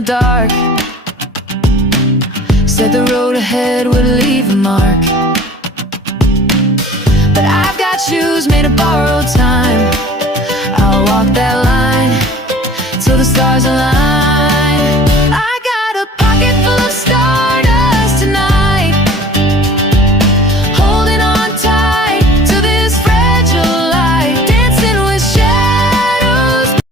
the dark. Said the road ahead would leave a mark, but I've got shoes made of borrowed time. I'll walk that line till the stars align.